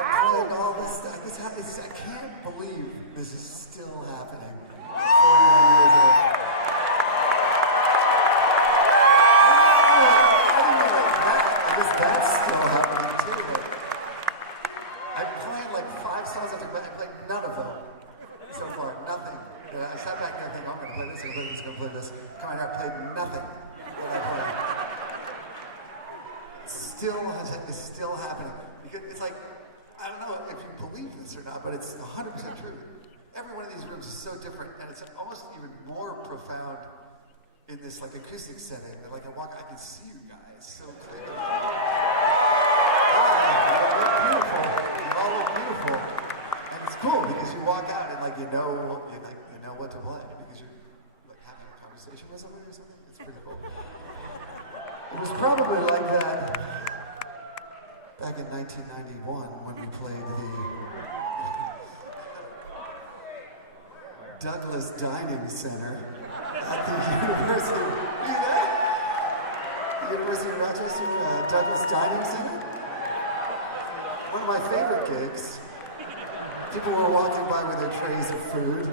planned all this stuff. I can't believe this is still happening. 41 years old. I guess that's still happening too. I played like 5 songs. I played none of them so far. Nothing. I sat back there thinking, I'm going to play this, I'm going to play this. Come on, I played nothing that I played. It's still happening. Because it's like, I don't know if you believe this or not, but it's 100% true. Every one of these rooms is so different, and it's almost even more profound in this like acoustic setting. And like I can see you guys so clearly. You all look beautiful, and it's cool because you walk out and like you know what to play because you're like having a conversation with somebody or something. It's pretty cool. It was probably like that back in 1991 when we played the Douglas Dining Center at the University. You there? The University of Rochester Douglas Dining Center. One of my favorite gigs. People were walking by with their trays of food.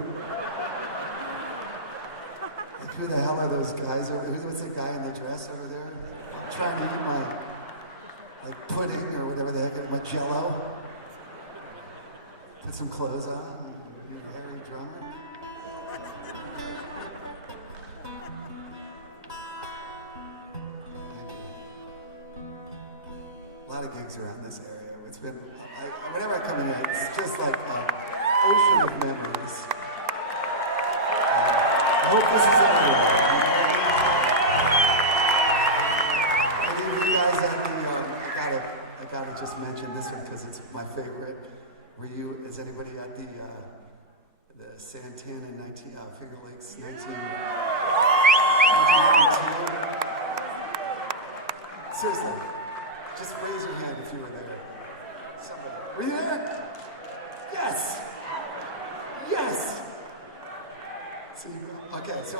Like, who the hell are those guys over there? What's that guy in the dress over there? I'm trying to eat my like pudding or whatever the heck, my jello. Put some clothes on, you hairy drummer. A lot of gigs around this area. It's been, whenever I come in here, it's just like an ocean of memories. I hope this is everywhere. I gotta just mention this one because it's my favorite. Is anybody at the Santana Finger Lakes 1992? Seriously, just raise your hand if you were there. Somebody. Were you there? Yes! Yes! So okay, so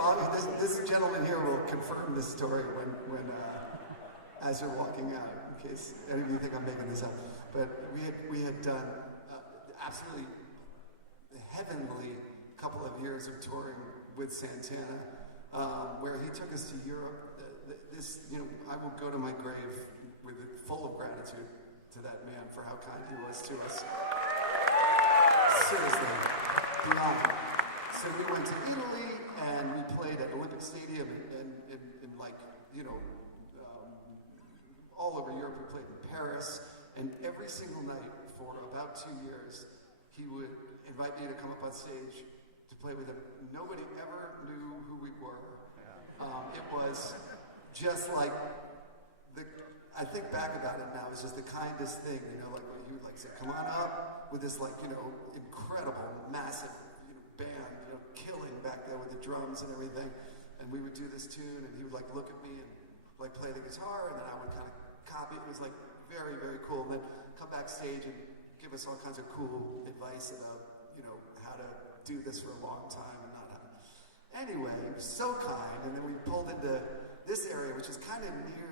this gentleman here will confirm this story when as you're walking out, in case any of you think I'm making this up. But we had done absolutely heavenly couple of years of touring with Santana, where he took us to Europe. I will go to my grave full of gratitude to that man for how kind he was to us. Seriously, beyond. So we went to Italy and we played at Olympic Stadium and like, all over Europe. We played in Paris, and every single night for about 2 years, he would invite me to come up on stage to play with him. Nobody ever knew who we were. It was just like I think back about it now, it's just the kindest thing, like when he would like say, come on up with this like, incredible, massive band, killing back there with the drums and everything. And we would do this tune, and he would like look at me and like play the guitar, and then I would kind of copy it. It was like very, very cool. And then come backstage and give us all kinds of cool advice about, how to do this for a long time and not have it. Anyway, he was so kind. And then we pulled into this area, which is kind of near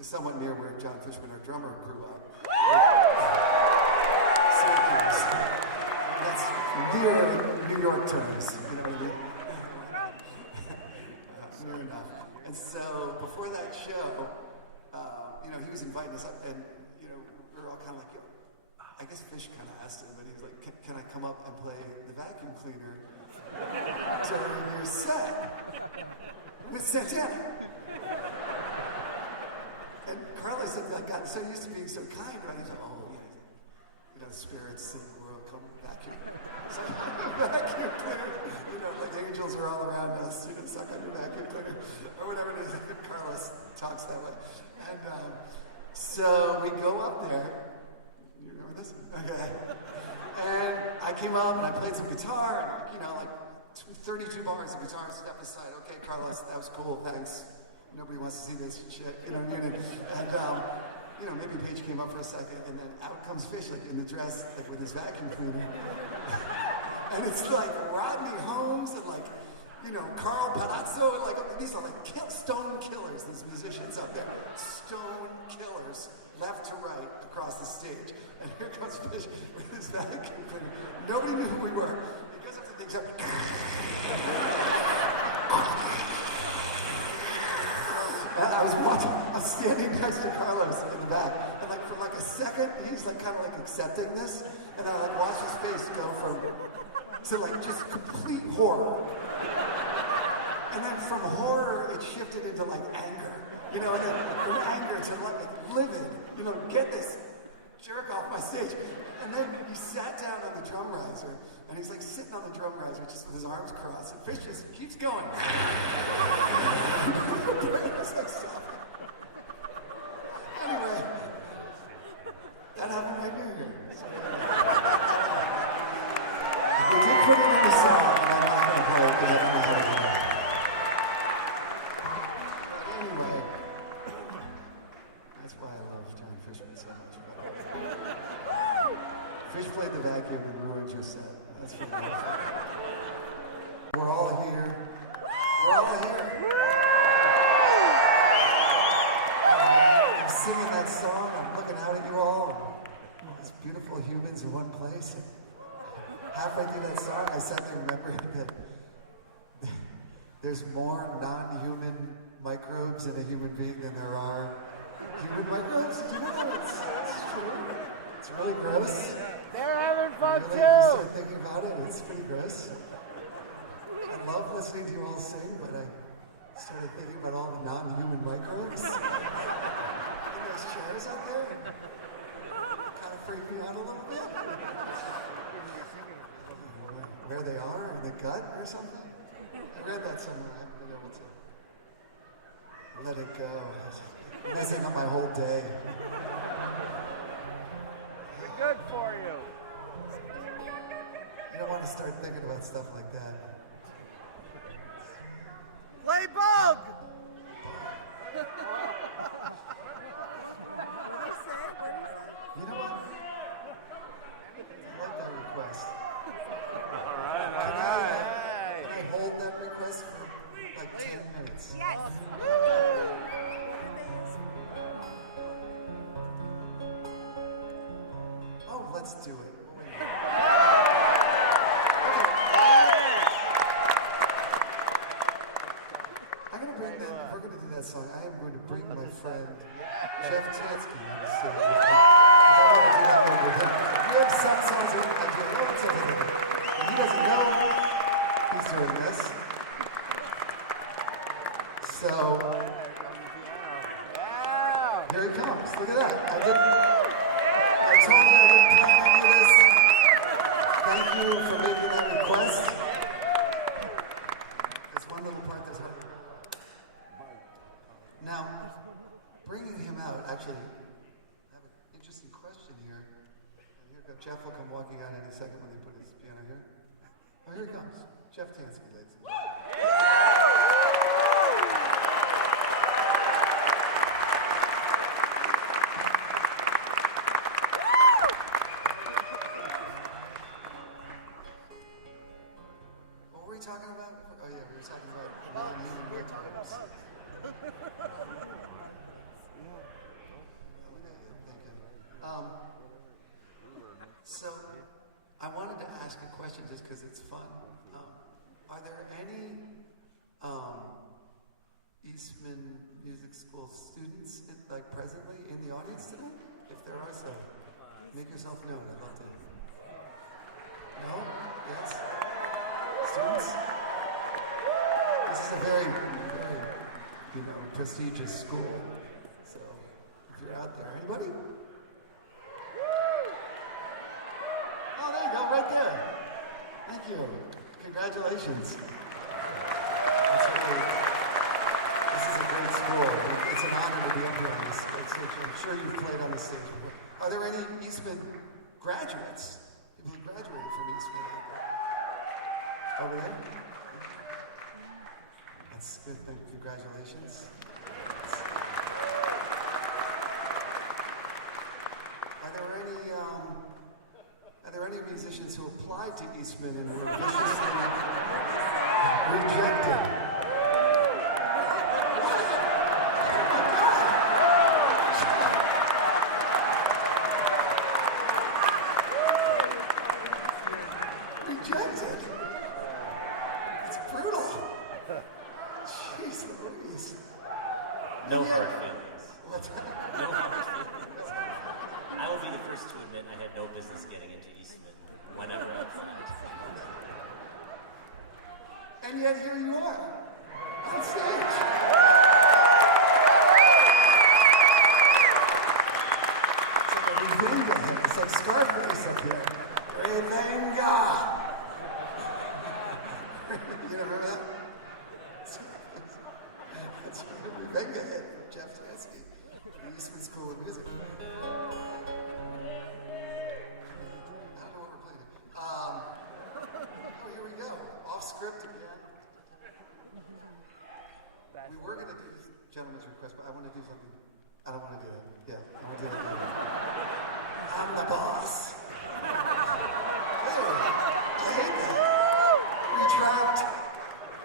somewhat near where John Fishman, our drummer, grew up. Syracuse. That's near New York terms, you know what I mean? Near enough. And so before that show, he was inviting us up, and we were all kind of like, I guess Fish kind of asked him, but he was like, can I come up and play the vacuum cleaner during your set with Santana? And Carly said, I got so used to being so kind, right? He's like, spirits in the world come vacuum. So vacuum cleaner, like angels are all around us, suck on your vacuum cleaner, or whatever it is. Carlos talks that way. And so we go up there. You remember this? Okay. And I came up and I played some guitar, and like 32 bars of guitar, step aside. Okay, Carlos, that was cool, thanks. Nobody wants to see this shit, And maybe Paige came up for a second, and then out comes Fish, like in the dress, like with his vacuum cleaner. And it's like Rodney Holmes and like, Carl Palazzo, and like these are like stone killers, these musicians up there. Stone killers. left to right across the stage. And here comes Fish with his vacuum cleaner. Nobody knew who we were. He goes up to the thing, I was standing next to Carlos in the back, and like for like a second, he's like kind of like accepting this, and I like watched his face go to like just complete horror. And then from horror, it shifted into like anger, you know, and then from anger to like livid, you know, get this jerk off my stage. And then he sat down on the drum riser, and he's like sitting on the drum riser just with his arms crossed, and Fish just keeps going. Anyway, that happened right here. So, we did put it in the song, and I'm not going to play it because I don't know how to do it. But anyway, that's why I love John Fishman so much. Fish played the vacuum and ruined your set. That's fantastic. We're all here. We're all here. I'm singing that song. I'm looking out at you all. All these beautiful humans in one place. And halfway through that song, I sat there remembering that there's more non-human microbes in a human being than there are human microbes. Do you know that? It's true. It's really gross. They're having fun really, too. If you start thinking about it, it's pretty gross. I love listening to you all sing, but I started thinking about all the non-human microbes in those chairs out there. Kind of freaked me out a little bit. Where they are, in the gut or something. I read that somewhere. I haven't been able to let it go. I'm messing up my whole day. Good for you. You don't want to start thinking about stuff like that. Play bug! You know what? I like that request. All right. Can I hold that request for like 10 minutes? Yes. Oh, let's do it. We're going to do that song. I am going to bring my friend Jeff Tansky on the stage with me. I want to do that one with him. We have some songs that I do. Oh, it's over there. And he doesn't know he's doing this. So, here he comes. Look at that. I told you I didn't plan any of this. Thank you for making that request. It's one little part that's happening. Now, bringing him out, actually, I have an interesting question here. And here comes Jeff will come walking out any second when they put his piano here. Oh, here he comes. Jeff Tansky, ladies and gentlemen. What were we talking about? Oh, yeah, we were talking about non-human microbes. So, I wanted to ask a question just because it's fun. Are there any Eastman Music School students, like presently in the audience tonight? If there are, so make yourself known. I'd love to. No? Yes? Students? This is a very, very, prestigious school. So, if you're out there, anybody? Oh, there you go, right there. Thank you. Congratulations. This is a great school. It's an honor to be up here on this stage. I'm sure you've played on this stage before. Are there any Eastman graduates? People who graduated from Eastman out there? Over there? That's good. Congratulations. Are there any musicians who applied to Eastman and were viciously rejected? business getting into Eastman whenever I planned. And yet here you are, on stage. It's like Scarface up here. Revenga! You never heard that? That's Revenga hit from Jeff Tansky, the Eastman School of Music. I don't know what we're playing. Oh, here we go. Off script again. We were going to do gentleman's request, but I want to do something. I don't want to do that. Yeah, I want to do that. I'm the boss. Hey, you hate that.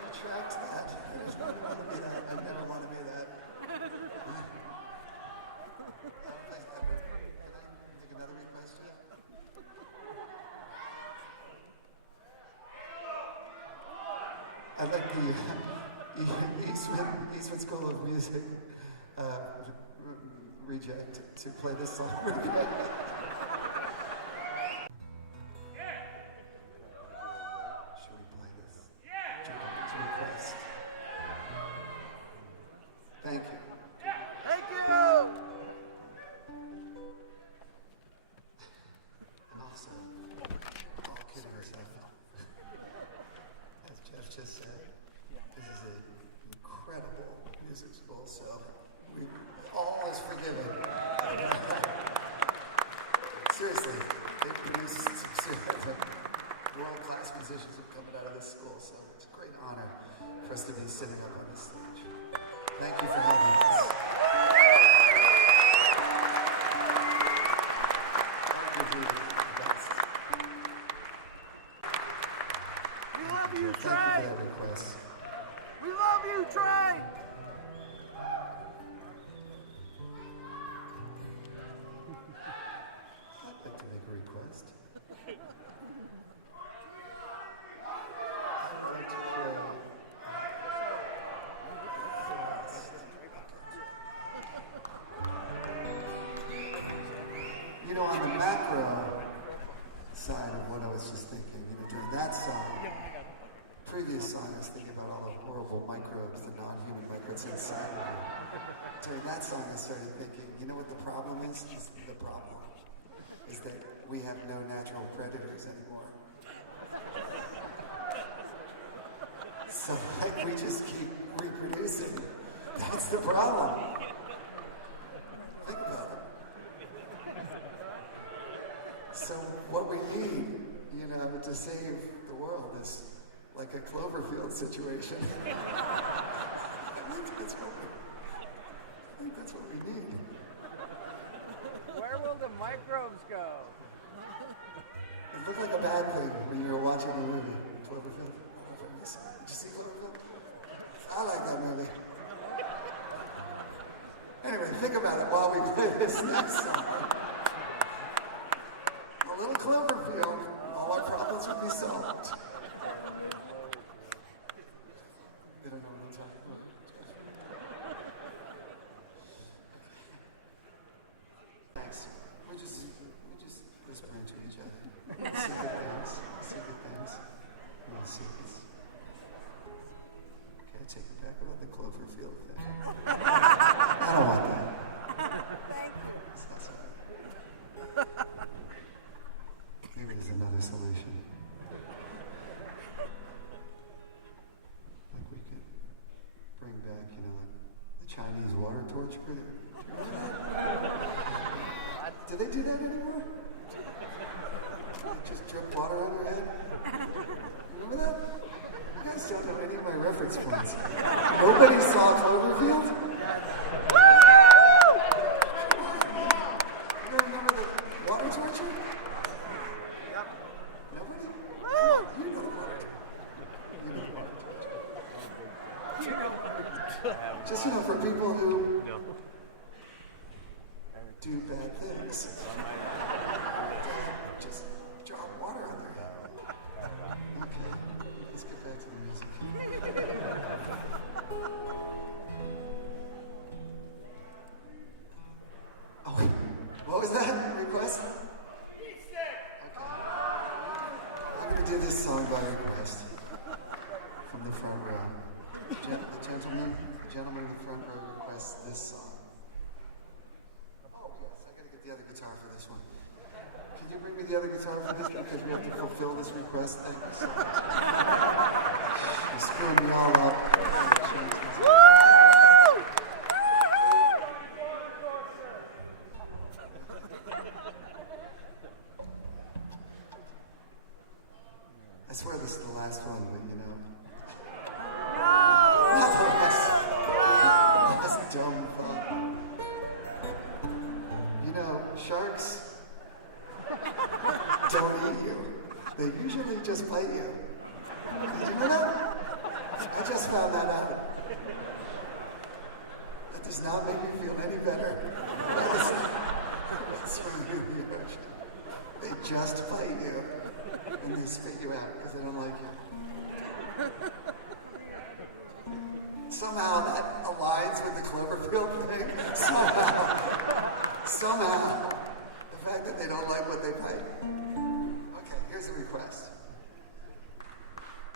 Retract that. I just don't want to be that. I never want to be that. Can I take another request yet? I'd like the Eastman School of Music reject to play this song. Should we play this? Gentleman's request. Thank you. Thank you! And also, all kidding aside, as Jeff just said, this is an incredible music school, so all is forgiven. Seriously, they produce some world-class musicians who are coming out of this school, so it's a great honor for us to be sitting up on this stage. Thank you for having us. We love you, Thank you for Trey! that request. We love you, Trey! I'd like to make a request. I'd like to play. You know, on the macro side of what I was just thinking, during that song, previous song, I was thinking about all the horrible microbes, the non-human microbes inside of me. During that song, I started thinking, you know what the problem is? The problem is that we have no natural predators anymore. So, like, we just keep reproducing. That's the problem. Think about it. So, what we need, to save the world is like a Cloverfield situation. I think that's what we need. Where will the microbes go? It looked like a bad thing when you were watching the movie, Cloverfield. Did you see Cloverfield? I like that movie. Anyway, think about it while we play this next song. A little Cloverfield, all our problems would be solved. They don't know what I'm talking about. Thanks. We're just whispering to each other. Secret things. No secrets. Okay, take it back about the Cloverfield thing. I don't want that. Maybe there's another solution. Like we could bring back, the Chinese water torture. Do they do that anymore? Just drip water on their head? Remember that? You guys don't know any of my reference points. Nobody saw Cloverfield? You don't remember the water torture? Nobody? You know the water torture. Just, for people who do bad things. Just drop water on their head. Okay, let's get back to the music. Oh wait, what was that request? He said guitar for this because we have to fulfill this request thing. So. You screwed me all up. I swear this is the last one, but you know. That's dumb thought. You know, sharks don't eat you. They usually just bite you. Did you know that? I just found that out. That does not make me feel any better. That's really weird. They just bite you and they spit you out because they don't like you. Somehow that aligns with the Cloverfield thing. Somehow. The fact that they don't like what they bite. Okay, here's a request.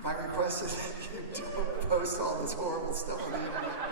My request is that you don't post all this horrible stuff on the internet.